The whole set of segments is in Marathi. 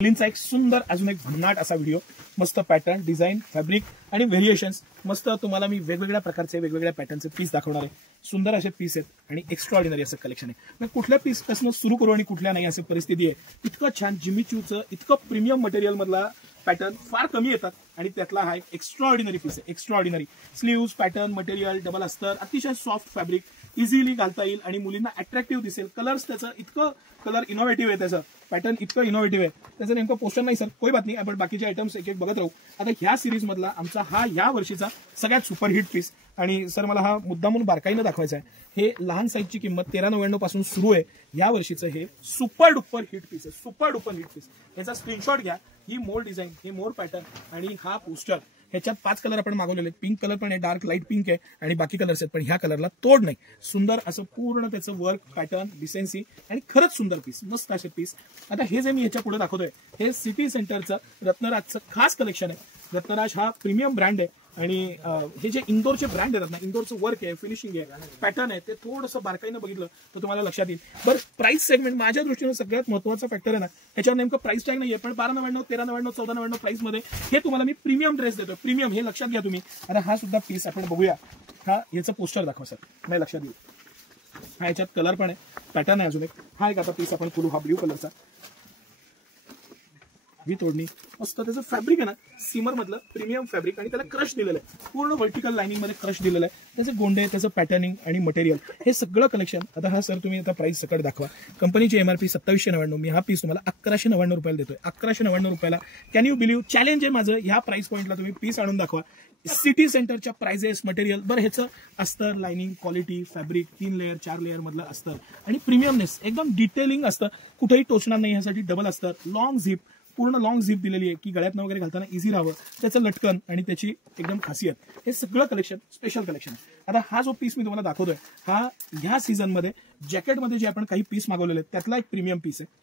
मुलींचा एक सुंदर अजून एक भन्नाट असा व्हिडिओ, मस्त पॅटर्न, डिझाईन, फॅब्रिक आणि व्हेरिएशन्स. मस्त तुम्हाला मी वेगवेगळ्या प्रकारचे वेगवेगळ्या पॅटर्नचे पीस दाखवणार आहे. सुंदर असे पीस आहेत आणि एक्स्ट्राऑर्डिनरी असं कलेक्शन आहे. मग कुठल्या पीस पासून सुरू करू आणि कुठल्या नाही अशी परिस्थिती आहे. इतकं छान जिमी चूचं इतकं प्रीमियम मटेरियल मधला पॅटर्न फार कमी येतात आणि त्यातला हा एक एक्स्ट्राऑर्डिनरी पीस आहे. Extraordinary sleeves, pattern, material, double अस्तर, अतिशय सॉफ्ट फॅब्रिक, इझिली घालता येईल आणि मुलींना अट्रॅक्टिव्ह दिसेल. कलर्स त्याचं इतकं कलर इनोव्हेटिव्ह आहे, त्याचं पॅटर्न इतकं इनोव्हेटिव्ह आहे. त्याचं नेमकं पोस्टर नाही सर, कोई बात नाही, आपण बाकीचे आयटम्स एक एक बघत राहू. आता ह्या सिरीज मधला आमचा हा या वर्षीचा सगळ्यात सुपरहिट पीस. आणि सर मला हा मुद्दा म्हणून बारकाईनं दाखवायचा आहे. हे लहान साईजची किंमत 1399 पासून सुरू आहे. या वर्षीचं हे सुपर डुपर हिट पीस आहे. Super duper hit piece. याचा स्क्रीनशॉट घ्या. ही मोर डिझाईन, हे मोर पॅटर्न आणि हा पोस्टर. ह्याच्यात 5 कलर आपण मागवलेले. पिंक कलर पण आहे, डार्क लाईट पिंक आहे आणि बाकी कलर्स आहेत, पण ह्या कलरला तोड नाही. सुंदर असं पूर्ण त्याचं वर्क, पॅटर्न, डिसेन्सी आणि खरंच सुंदर पीस, मस्त असे पीस. आता हे जे मी ह्याच्या पुढे दाखवतोय हे सिटी सेंटरचं रत्नराजचं खास कलेक्शन आहे. रत्नराज हा प्रीमियम ब्रँड आहे आणि हे जे इंदोरचे ब्रँड आहेत ना, इंदोरचं वर्क आहे, फिनिशिंग आहे, पॅटर्न आहे, ते थोडंसं बारकाईनं बघितलं तर तुम्हाला लक्षात येईल. बरं, प्राइस सेगमेंट माझ्या दृष्टीने सगळ्यात महत्त्वाचा फॅक्टर आहे ना. ह्याच्यावर नेमकं प्राइस टॅग नाहीये, पण 1299, 1399, 1499 प्राइस मध्ये हे तुम्हाला मी प्रीमियम ड्रेस देतोय. प्रीमियम हे लक्षात घ्या तुम्ही. आता हा सुद्धा पीस आपण बघूया. हा याचं पोस्टर दाखवा सर, नाही लक्षात येईल. हा याच्यात कलर पण आहे, पॅटर्न आहे अजून एक. हा एक आता पीस आपण खोलू. हा ब्ल्यू कलरचा तोडणी, मस्त त्याचं फॅब्रिक आहे ना, सीमर मधलं प्रीमियम फॅब्रिक आणि त्याला क्रश दिलेलं आहे. पूर्ण व्हर्टिकल लाइनिंग मध्ये क्रश दिलेलं आहे. त्याचे गोंडे, त्याचं पॅटर्निंग आणि मटेरियल, हे सगळं कलेक्शन. आता हा सर तुम्ही आता प्राइस सकट दाखवा. कंपनीची MRP 2799. मी हा पीस तुम्हाला 1199 रुपयाला देतोय. 1199 रुपयाला. Can you believe? चॅलेंज आहे माझं. ह्या प्राइस पॉईंटला तुम्ही पीस आणून दाखवा. सिटी सेंटरच्या प्राइजेस, मटेरियल. बरं, ह्याचं अस्तर, lining, quality, fabric, 3 layer 4 layer मधलं अस्तर आणि प्रीमियमनेस, एकदम डिटेलिंग असतं. कुठेही टोचणार नाही. ह्यासाठी डबल अस्तर, लॉंग झिप, पूर्ण लॉंग झिप दिलेली आहे की गळ्यातनं वगैरे घालताना इझी राहावं. त्याचं लटकन आणि त्याची एकदम खासियत, हे सगळं कलेक्शन स्पेशल कलेक्शन आहे. आता हा जो पीस मी तुम्हाला दाखवतोय हा ह्या सीझन मध्ये जॅकेटमध्ये जे आपण काही पीस मागवलेले आहेत त्यातला एक प्रीमियम पीस आहे.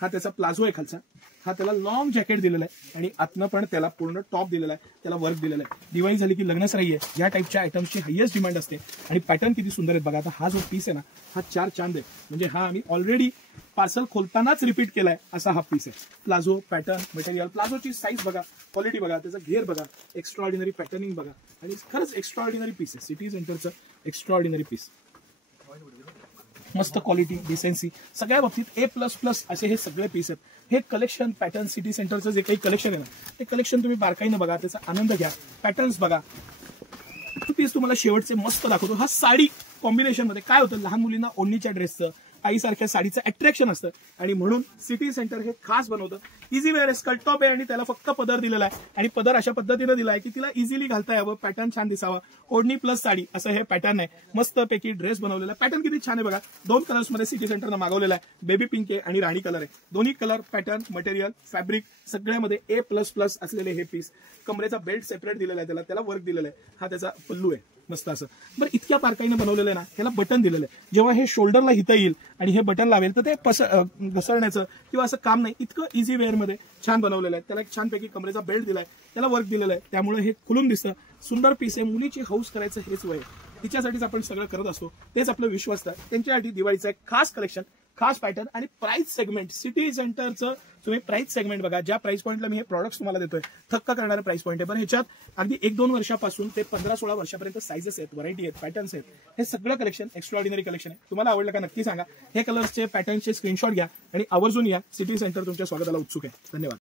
हा त्याचा प्लाझो आहे खालचा. हा त्याला लॉंग जॅकेट दिलेला आहे आणि आतनं पण त्याला पूर्ण टॉप दिलेला आहे, त्याला वर्क दिलेलं आहे. दिवाळी झाली की लग्नसराई आहे, या टाईपच्या आयटम्सची हायेस्ट डिमांड असते आणि पॅटर्न किती सुंदर आहेत बघा. आता हा जो पीस आहे ना, हा 4 चांद आहे. म्हणजे हा आम्ही ऑलरेडी पार्सल खोलतानाच रिपीट केलाय असा हा पीस आहे. प्लाझो, पॅटर्न, मटेरियल, प्लाझोची साईज बघा, क्वालिटी बघा, त्याचा घेर बघा, एक्स्ट्राऑर्डिनरी पॅटर्निंग बघा आणि खरंच एक्स्ट्राऑर्डिनरी पीस आहे. सिटी सेंटरचं एक्स्ट्राऑर्डिनरी पीस. मस्त क्वालिटी, डिसेन्सी, सगळ्या बाबतीत A++ असे हे सगळे पीस आहेत. हे कलेक्शन, पॅटर्न, सिटी सेंटरचं जे काही कलेक्शन आहे ना, ते कलेक्शन तुम्ही बारकाईनं बघा, त्याचा आनंद घ्या, पॅटर्न्स बघा. पीस तुम्हाला शेवटचे मस्त दाखवतो. हा साडी कॉम्बिनेशन मध्ये काय होतं, लहान मुलींना ओढणीच्या ड्रेसचं, आईसारख्या साडीचं अट्रॅक्शन असतं आणि म्हणून सिटी सेंटर हे खास बनवतं. इझी वेअर, स्कर्ट टॉप आहे आणि त्याला फक्त पदर दिलेला आहे आणि पदर अशा पद्धतीनं दिला आहे की तिला इझिली घालता यावं, पॅटर्न छान दिसावा. ओढणी प्लस साडी असं हे पॅटर्न आहे. मस्त पैकी ड्रेस बनवलेला आहे. पॅटर्न किती छान आहे बघा. 2 कलर्स मध्ये सिटी सेंटरनं मागवलेला आहे. बेबी पिंक आहे आणि राणी कलर आहे. दोन्ही कलर, पॅटर्न, मटेरियल, फॅब्रिक सगळ्यामध्ये A++ असलेले हे पीस. कमरेचा बेल्ट सेपरेट दिलेला आहे, त्याला वर्क दिलेलं आहे. हा त्याचा पल्लू आहे मस्त असं. बरं, इतक्या बारकाईनं बनवलेलं आहे ना, ह्याला बटन दिलेलं आहे. जेव्हा हे शोल्डरला हिता येईल आणि हे बटन लावेल तर ते घसरण्याचं किंवा असं काम नाही. इतकं इझी वेअर मध्ये छान बनवलेलं आहे. त्याला एक छानपैकी कमरेचा बेल्ट दिलाय, त्याला वर्क दिलेलं आहे, त्यामुळे हे खुलून दिसतं. सुंदर पीस आहे. मुलीची हौस करायचं हेच वय, तिच्यासाठीच आपण सगळं करत असतो, तेच आपलं विश्व असतं. त्यांच्यासाठी दिवाळीचं एक खास कलेक्शन, खास पॅटर्न आणि प्राइस सेगमेंट. सिटी सेंटरचं तुम्ही प्राइस सेगमेंट बघा. ज्या प्राइस पॉईंटला मी हे प्रॉडक्ट्स तुम्हाला देतोय, थक्क करणारं प्राइस पॉईंट आहे. बरं, ह्याच्यात अगदी 1-2 वर्षापासून ते 15-16 वर्षापर्यंत साईजेस आहेत, व्हरायटी आहेत, पॅटर्न्स आहेत. हे सगळं कलेक्शन एक्स्ट्राऑर्डिनरी कलेक्शन आहे. तुम्हाला आवडलं का नक्की सांगा. हे कलर्सचे, पॅटर्नचे स्क्रीनशॉट घ्या आणि आवर्जून या. सिटी सेंटर तुमच्या स्वागताला उत्सुक आहे. धन्यवाद.